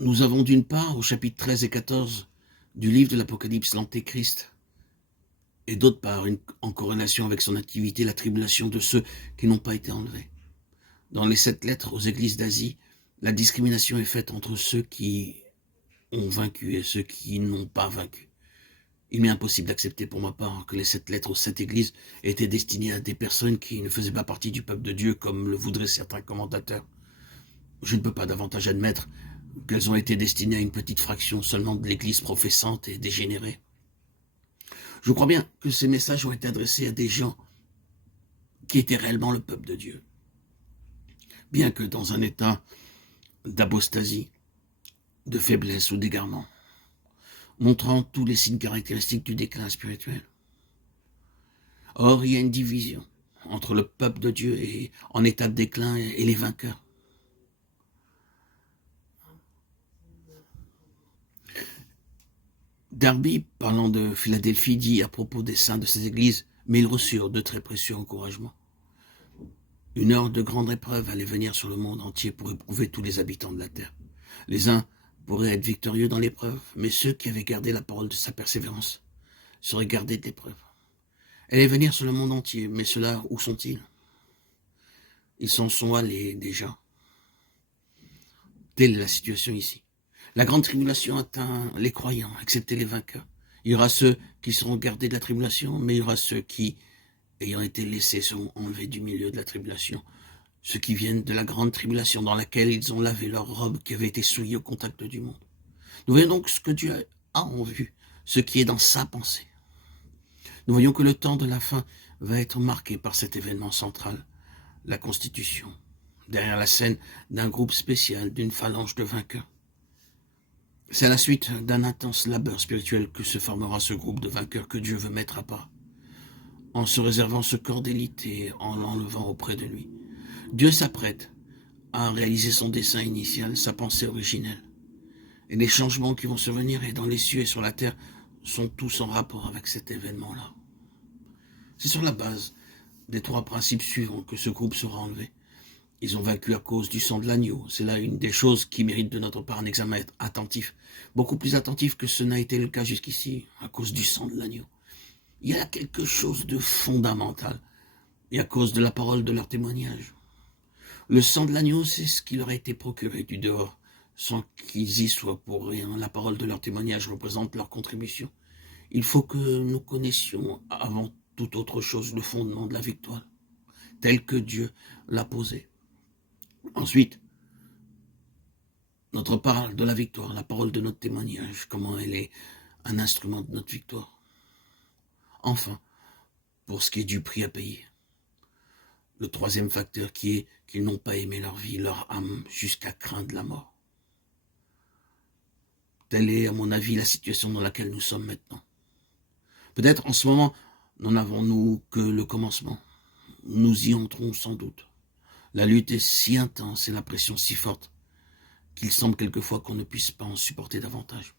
Nous avons d'une part, au chapitre 13 et 14 du livre de l'Apocalypse, l'Antéchrist, et d'autre part, en corrélation avec son activité, la tribulation de ceux qui n'ont pas été enlevés. Dans les 7 lettres aux églises d'Asie, la discrimination est faite entre ceux qui ont vaincu et ceux qui n'ont pas vaincu. Il m'est impossible d'accepter pour ma part que les 7 lettres aux 7 églises étaient destinées à des personnes qui ne faisaient pas partie du peuple de Dieu, comme le voudraient certains commentateurs. Je ne peux pas davantage admettre qu'elles ont été destinées à une petite fraction seulement de l'église professante et dégénérée. Je crois bien que ces messages ont été adressés à des gens qui étaient réellement le peuple de Dieu. Bien que dans un état d'apostasie, de faiblesse ou d'égarement, montrant tous les signes caractéristiques du déclin spirituel. Or, il y a une division entre le peuple de Dieu en état de déclin et les vainqueurs. Darby, parlant de Philadelphie, dit à propos des saints de ces églises, mais ils reçurent de très précieux encouragements. Une heure de grande épreuve allait venir sur le monde entier pour éprouver tous les habitants de la terre. Les uns pourraient être victorieux dans l'épreuve, mais ceux qui avaient gardé la parole de sa persévérance seraient gardés de l'épreuve. Elle allait venir sur le monde entier, mais ceux-là, où sont-ils? Ils s'en sont allés déjà. Telle est la situation ici. La grande tribulation atteint les croyants, excepté les vainqueurs. Il y aura ceux qui seront gardés de la tribulation, mais il y aura ceux qui, ayant été laissés, seront enlevés du milieu de la tribulation. Ceux qui viennent de la grande tribulation dans laquelle ils ont lavé leurs robes qui avaient été souillées au contact du monde. Nous voyons donc ce que Dieu a en vue, ce qui est dans sa pensée. Nous voyons que le temps de la fin va être marqué par cet événement central, la constitution, derrière la scène d'un groupe spécial, d'une phalange de vainqueurs. C'est à la suite d'un intense labeur spirituel que se formera ce groupe de vainqueurs que Dieu veut mettre à part, en se réservant ce corps d'élite et en l'enlevant auprès de lui. Dieu s'apprête à réaliser son dessein initial, sa pensée originelle. Et les changements qui vont survenir et dans les cieux et sur la terre sont tous en rapport avec cet événement-là. C'est sur la base des 3 principes suivants que ce groupe sera enlevé. Ils ont vaincu à cause du sang de l'agneau. C'est là une des choses qui mérite de notre part un examen attentif, beaucoup plus attentif que ce n'a été le cas jusqu'ici, à cause du sang de l'agneau. Il y a quelque chose de fondamental, et à cause de la parole de leur témoignage. Le sang de l'agneau, c'est ce qui leur a été procuré du dehors, sans qu'ils y soient pour rien. La parole de leur témoignage représente leur contribution. Il faut que nous connaissions, avant toute autre chose, le fondement de la victoire, tel que Dieu l'a posé. Ensuite, notre parole de la victoire, la parole de notre témoignage, comment elle est un instrument de notre victoire. Enfin, pour ce qui est du prix à payer, le 3e facteur qui est qu'ils n'ont pas aimé leur vie, leur âme, jusqu'à craindre la mort. Telle est, à mon avis, la situation dans laquelle nous sommes maintenant. Peut-être en ce moment, n'en avons-nous que le commencement. Nous y entrons sans doute. La lutte est si intense et la pression si forte qu'il semble quelquefois qu'on ne puisse pas en supporter davantage.